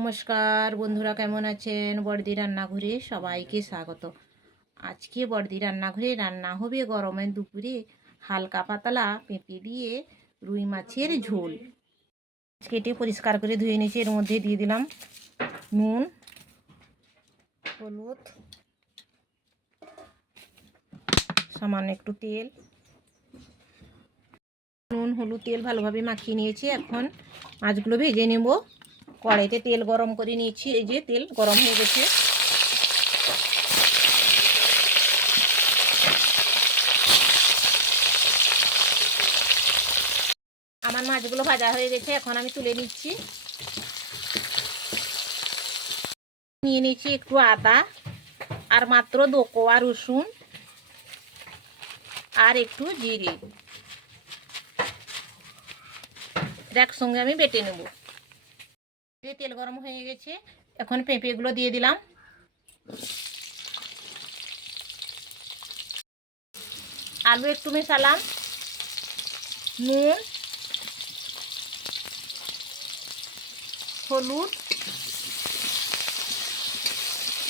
নমস্কার বন্ধুরা, কেমন আছেন? বড়দি রান্নাঘরে সবাইকে স্বাগত। আজকে বড়দি রান্নাঘরে রান্না হবে গরমের দুপুরে হালকা পাতলা পেঁপে দিয়ে রুই মাছের ঝোল। কেটে পরিষ্কার করে ধুয়ে নিয়েছি। এর মধ্যে দিয়ে দিলাম নুন, হলুদ, সামান্য একটু তেল। নুন হলুদ তেল ভালোভাবে মাখিয়ে নিয়েছি। এখন মাছগুলো ভেজে নেব। কড়াইতে তেল গরম করে নিয়েছি। এই যে তেল গরম হয়ে গেছে। আমার মাছগুলো ভাজা হয়ে গেছে, এখন আমি তুলে নিচ্ছি। নিয়ে নিচ্ছি একটু আদা আর মাত্র 2 কোয়া রসুন আর একটু জিরে, একসঙ্গে আমি বেটে নেব। তেল গরম হয়ে গেছে, এখন পেঁপেগুলো দিয়ে দিলাম। আলু একটু মেশালাম, নুন, হলুদ।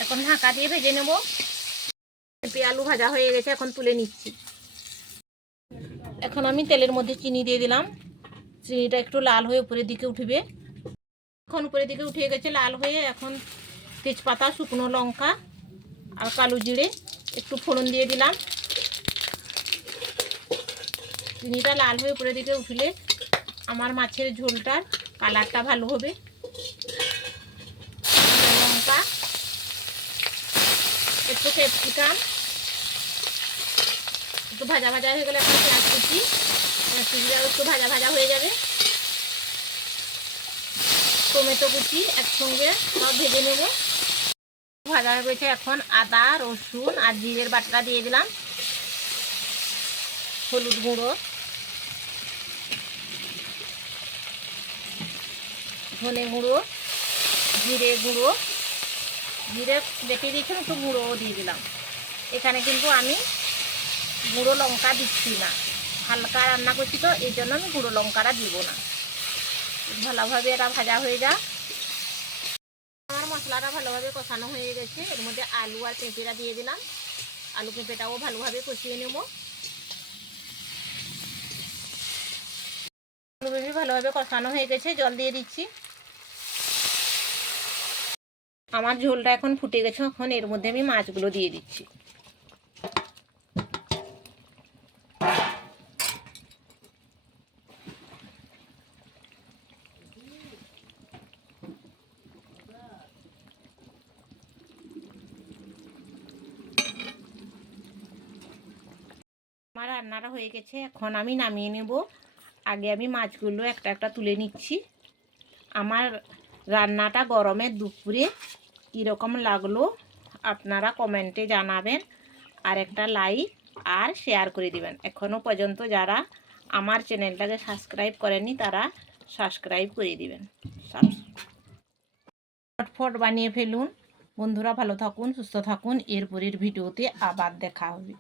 এখন ঢাকা দিয়ে ভেজে নেব। পেঁপে আলু ভাজা হয়ে গেছে, এখন তুলে নিচ্ছি। এখন আমি তেলের মধ্যে চিনি দিয়ে দিলাম। চিনিটা একটু লাল হয়ে উপরের দিকে উঠবে। এখন উপরের দিকে উঠে গেছে লাল হয়ে। এখন তেজপাতা, শুকনো লঙ্কা আর কালো জিরে একটু ফোড়ন দিয়ে দিলাম। চিনিটা লাল হয়ে উপরের দিকে উঠলে আমার মাছের ঝোলটার কালারটা ভালো হবে। লঙ্কা, একটু ক্যাপসিকাম একটু ভাজা ভাজা হয়ে গেলে এখন পেঁয়াজ কুচি, একটু ভাজা ভাজা হয়ে যাবে। টমেটো কুচি একসঙ্গে সব ভেজে নেব। ভাজা হয়ে গেছে, এখন আদা রসুন আর জিরের বাটাটা দিয়ে দিলাম। হলুদ গুঁড়ো, ধনে গুঁড়ো, জিরে গুঁড়ো, জিরে বেটে দিয়েছিলাম, একটু গুঁড়োও দিয়ে দিলাম। এখানে কিন্তু আমি গুঁড়ো লঙ্কা দিচ্ছি না, হালকা রান্না করছি তো এই জন্য আমি গুঁড়ো লঙ্কাটা দিব না। ভালোভাবে এটা ভাজা হয়ে যা। আমার মশলাটা ভালোভাবে কষানো হয়ে গেছে। এর মধ্যে আলু আর পেঁপেটা দিয়ে দিলাম। আলু পেঁপেটাও ভালোভাবে কষিয়ে নেব। আলু পেঁপে ভালোভাবে কষানো হয়ে গেছে, জল দিয়ে দিচ্ছি। আমার ঝোলটা এখন ফুটে গেছে, এখন এর মধ্যে আমি মাছগুলো দিয়ে দিচ্ছি। আমার রান্নাটা হয়ে গেছে, এখন আমি নামিয়ে নেব। আগে আমি মাছগুলো একটা একটা তুলে নিচ্ছি। আমার রান্নাটা গরমের দুপুরে কীরকম লাগলো আপনারা কমেন্টে জানাবেন, আর একটা লাইক আর শেয়ার করে দিবেন। এখনও পর্যন্ত যারা আমার চ্যানেলটাকে সাবস্ক্রাইব করেননি তারা সাবস্ক্রাইব করে দিবেন। ফটফট বানিয়ে ফেলুন। বন্ধুরা ভালো থাকুন, সুস্থ থাকুন। এরপরের ভিডিওতে আবার দেখা হবে।